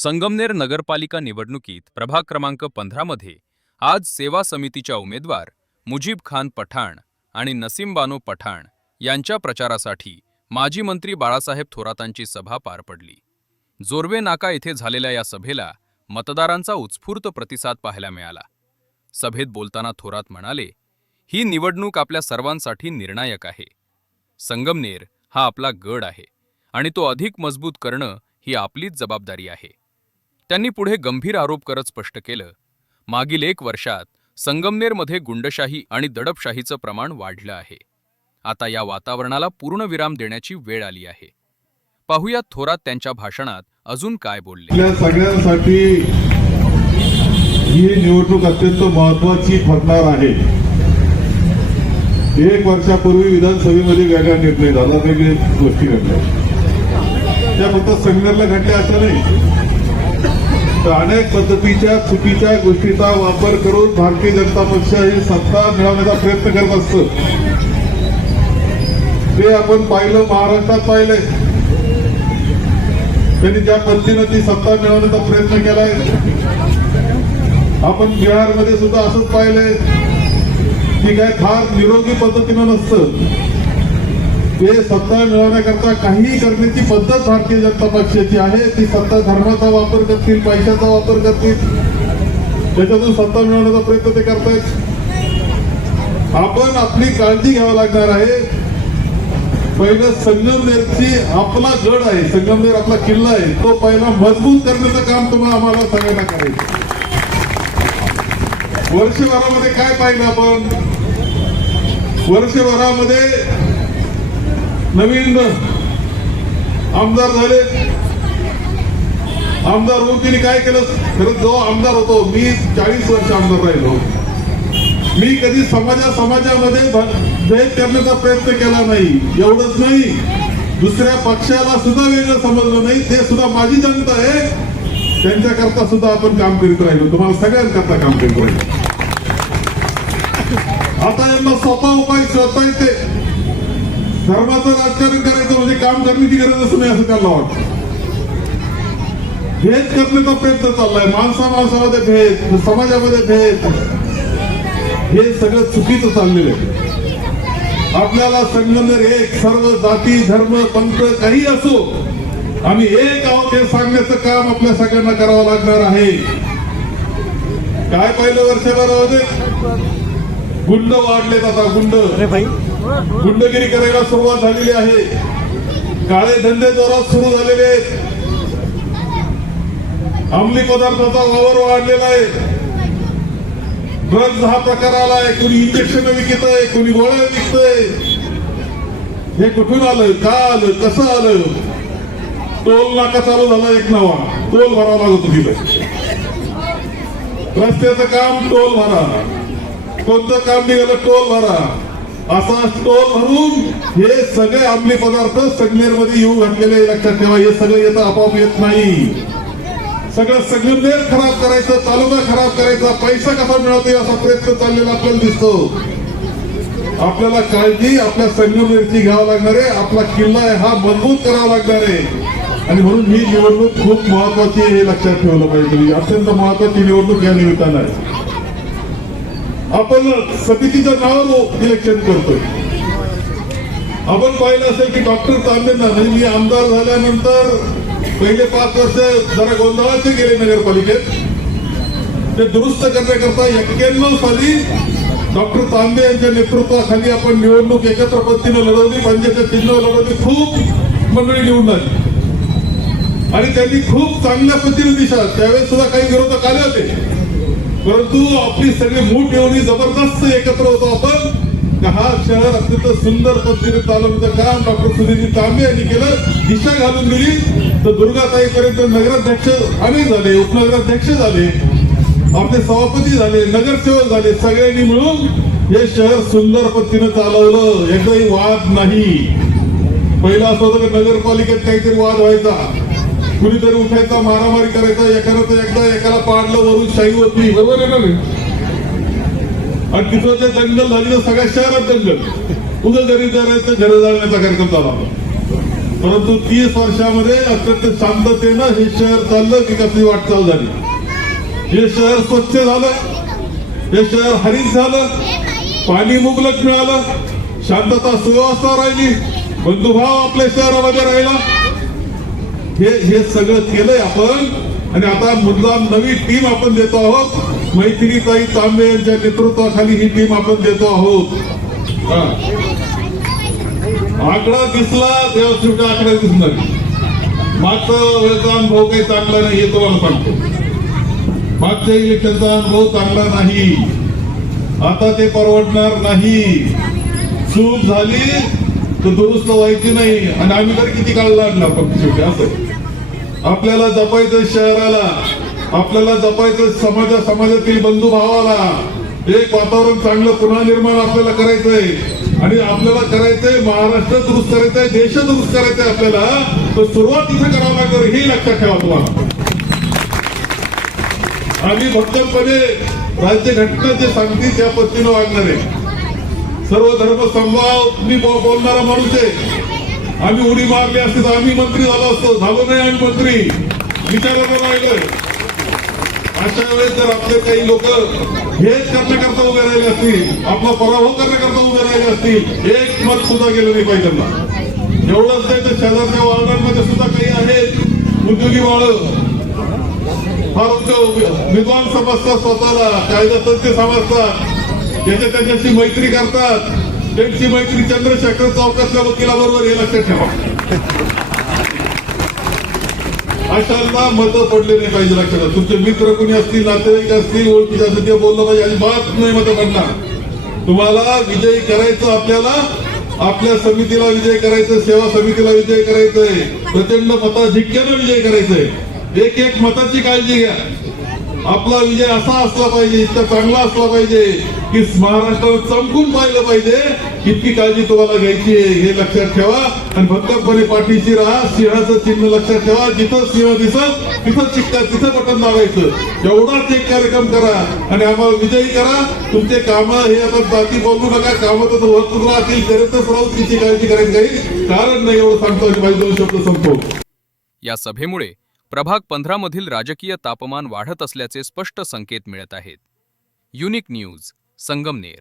संगमनेर नगरपालिका निवडणुकीत प्रभाग क्रमांक पंधरामध्ये आज सेवा समितीच्या उमेदवार मुजीब खान पठाण आणि नसीम बानो पठाण यांच्या प्रचारासाठी माजी मंत्री बाळासाहेब थोरातांची सभा पार पडली. जोरवे नाका येथे झालेल्या या सभेला मतदारांचा उत्स्फूर्त प्रतिसाद पाहायला मिळाला. सभेत बोलताना थोरात म्हणाले ही निवडणूक आपल्या सर्वांसाठी निर्णायक आहे. संगमनेर हा आपला गड आहे आणि तो अधिक मजबूत करणं ही आपलीच जबाबदारी आहे. त्यांनी पुढे गंभीर आरोप करत स्पष्ट केलं. मागील एक वर्षात संगमनेरमध्ये गुंडशाही आणि दडपशाहीचं प्रमाण वाढलं आहे. आता या वातावरणाला पूर्णविराम देण्याची वेळ आली आहे. पाहुयात थोरात त्यांच्या भाषणात अजून काय बोलले. आपल्या सगळ्यांसाठी ही निवडणूक अत्यंत महत्वाची ठरणार आहे. एक वर्षापूर्वी विधानसभेमध्ये वेगळा निर्णय झाला वेगळे गोष्टी घडल्या. त्या फक्त संगमनेरला घडल्या असं नाही. अनेक पद्धतीच्या चुकीच्या गोष्टीचा वापर करून भारतीय जनता पक्ष ही सत्ता मिळवण्याचा प्रयत्न करत असतं. ते आपण पाहिलं महाराष्ट्रात पाहिलंय. त्यांनी ज्या पद्धतीनं ती सत्ता मिळवण्याचा प्रयत्न केलाय आपण बिहारमध्ये सुद्धा असंच पाहिलंय. की काय फार निरोगी पद्धतीनं नसतं. ते सत्ता मिळवण्याकरता काहीही करण्याची पद्धत भारतीय जनता पक्षाची आहे ती सत्ता धर्माचा वापर करतील पैशाचा वापर करतील. त्याच्यातून सत्ता मिळवण्याचा प्रयत्न ते करतायत. आपण आपली काळजी घ्यावी लागणार आहे. पहिलं संगमनेरची आपला गड आहे संगमनेर आपला किल्ला आहे. तो पहिला मजबूत करण्याचं काम तुम्हाला आम्हाला सगळ्यांना करायचं वर्षभरामध्ये काय पाहिलं आपण? वर्षभरामध्ये नवीन आमदार झाले. आमदार होऊन तिने काय केलं? खरं जो आमदार होतो मी चाळीस वर्ष आमदार राहिलो. मी कधी समाजा समाजामध्ये भेद करण्याचा प्रयत्न केला नाही. एवढंच नाही. दुसऱ्या पक्षाला सुद्धा वेगळं समजलं नाही. ते सुद्धा माझी जनता आहे. त्यांच्याकरता सुद्धा आपण काम करीत राहिलो. तुम्हाला सगळ्यांकरता काम करीत राहिलो. आता यांना स्वतः उपाय शोधता येते. धर्माचं राजकारण करायचं म्हणजे काम करण्याची गरज गरजच नाही असं त्यांना वाटतं. भेद करण्याचा प्रयत्न चाललाय. माणसा माणसामध्ये भेद समाजामध्ये भेद. हे सगळं चुकीचं चाललेलं आहे. आपल्याला संगमनेर एक सर्व जाती धर्म पंथ काही असो आम्ही एक आहोत हे सांगण्याचं काम आपल्या सगळ्यांना करावं लागणार आहे. काय पाहिलं वर्षभरामध्ये गुंड वाढलेत आता गुंड. गुंडगिरी करायला सुरुवात झालेली आहे. काळे धंदे जोरात सुरू झालेले आहेत. अंमली पदार्थाचा वावर वाढलेला आहे. ड्रग्ज हा प्रकार आलाय. कोणी इंजेक्शन विकत आहे कोणी गोळ्या विकतय. हे कुठून आलं? का आलं? कसं आलं? टोल नाका चालू झाला एक नवा. टोल भरावा लागत तिथे. रस्त्याचं काम टोल भरा. कोणतं काम निघालं? टोल भरा. असा असतो भरून हे सगळे अंमली पदार्थ संगमेरमध्ये येऊ घातलेले लक्षात ठेवा हे सगळं येतं आपोआप येत नाही. सगळं संगमनेर खराब करायचं तालुका खराब करायचा पैसा कसा मिळवते असा प्रयत्न चाललेला आपल्याला दिसतो. आपल्याला काळजी आपल्या संगमनेरची घ्यावं लागणार आहे आपला किल्ला आहे हा मजबूत करावा लागणार आहे. आणि म्हणून ही निवडणूक खूप महत्वाची हे लक्षात ठेवलं पाहिजे अत्यंत महत्वाची निवडणूक या निमित्तानं आहे. आपण समितीच्या नावावर इलेक्शन करतोय. आपण पाहिलं असेल की डॉक्टर तांबेंना म्हणजे मी आमदार झाल्यानंतर पहिले पाच वर्ष जरा गोंधळाचे गेले नगरपालिकेत. ते दुरुस्त करण्याकरता एक्क्याण्णव साली डॉक्टर तांबे यांच्या नेतृत्वाखाली आपण निवडणूक एकत्र पद्धतीने लढवली. पंचायत चिन्ह लढवली खूप मंडळी निवडून आली. आणि त्यांनी खूप चांगल्या पद्धतीने दिशा त्यावेळेस सुद्धा काही विरोधक आले होते. परंतु आपली सगळी मूठ येऊन जबरदस्त एकत्र होतो आपण. हा शहर अत्यंत सुंदर पद्धतीने चालवण्याचं काम डॉक्टर सुधीरजी तांबे यांनी केलं. दिशा घालून दिली. तर दुर्गाताईपर्यंत नगराध्यक्ष आम्ही झाले उपनगराध्यक्ष झाले आपले सभापती झाले नगरसेवक झाले सगळ्यांनी मिळून हे शहर सुंदर पद्धतीने चालवलं. एकदाही वाद नाही. पहिला असं होतं की नगरपालिकेत काहीतरी वाद व्हायचा. कुणीतरी उठायचा मारामारी करायचा एखादं एकदा एकाला पाडलं वरून शाही होत. बरोबर आहे ना? आणि तिथं ते दंगल झाली तर सगळ्या शहरात दंगल उद्या घरी जाण्याचं घर जाळण्याचा कार्यक्रम होता. परंतु तीस वर्षामध्ये अत्यंत शांततेनं हे शहर चाललं विकासाची वाटचाल झाली. हे शहर स्वच्छ झालं हे शहर हरित झालं पाणी मुबलक मिळालं शांतता सुव्यवस्था राहिली बंधुभाव आपल्या शहरामध्ये राहिला. हे हे सगळं केलंय आपण. आणि आता मुद्दाम नवी टीम आपण देतो आहोत. मैत्रीताई तांबे यांच्या नेतृत्वाखाली ही टीम आपण देतो आहोत. आकडा दिसला तेव्हा शेवटी आकडा दिसणार. मागचा वेळचा अनुभव काही चांगला नाही हे तुम्हाला सांगतो. मागच्या इलेक्शनचा अनुभव चांगला नाही. आता ते परवडणार नाही. चूक झाली तर दुरुस्त व्हायची नाही. आणि आम्ही तर किती काळ लागला फक्त शेवटी असं आपल्याला जपायचं शहराला. आपल्याला जपायचं समाजा समाजातील बंधू भावाला. एक वातावरण चांगलं पुन्हा निर्माण आपल्याला करायचंय. आणि आपल्याला करायचंय महाराष्ट्र दुरुस्त करायचंय देश दुरुस्त करायचंय आपल्याला. तर सुरुवात इथे करावं लागणार हे लक्षात ठेवा तुम्हाला. आम्ही भक्कमपणे राज्य घटना जे सांगतील त्या पद्धतीनं वागणार आहे. सर्व धर्म संभाव मी बोलणारा माणूस आहे. आम्ही उडी मारली असती तर आम्ही मंत्री झालो असतो. झालो नाही आम्ही मंत्री. विचारायला राहिलं. अशा वेळेस जर आपले काही लोक हेच करण्याकरता उभे राहिले असतील आपला पराभव करण्याकरता उभे राहिले असतील एक मत सुद्धा गेलं नाही पाहिजे त्यांना. एवढंच नाही तर शेजारच्या वार्डांमध्ये सुद्धा काही आहेत. उद्योगी वाळ. फार विद्वान समजतात स्वतःला कायदा तज्ञ समजतात. ज्याच्या त्याच्याशी मैत्री करतात. त्यांची मैत्री चंद्रशेखर चौकातल्या वकिलाबरोबर हे लक्षात ठेवा. अशांना मतं पडले नाही पाहिजे लक्षात. तुमचे मित्र कोणी असतील नातेवाईक असतील ओळखीचे असतील ते बोललं पाहिजे. अजिबात नाही मतं पडणार. तुम्हाला विजयी करायचं आपल्याला आपल्या समितीला विजय करायचं सेवा समितीला विजय करायचंय. प्रचंड मता झिक्क्यानं विजय करायचंय. एक एक मताची काळजी घ्या. आपला विजय असा असला पाहिजे इतका चांगला असला पाहिजे की महाराष्ट्राला चमकून पाहिलं पाहिजे. इतकी काळजी तुम्हाला घ्यायची आहे हे लक्षात ठेवा. आणि भक्कमपणे पाठीशी राहा. सिंहाचं चिन्ह लक्षात ठेवा. जिथं सिंह दिसत तिथं चिक्का तिथं बटन लावायचं एवढाच एक कार्यक्रम करा आणि आम्हाला विजयी करा. तुमचे काम हे आता बाकी बोलू नका. कामं तर भरपूर राहतील करतच राहू तिची काळजी करायची काही कारण नाही एवढं सांगतो आणि माझे दोन शब्द संपतो या सभेमुळे प्रभाग पंधरामधील राजकीय तापमान वाढत असल्याचे स्पष्ट संकेत मिळत आहेत. Unique news Sangamner.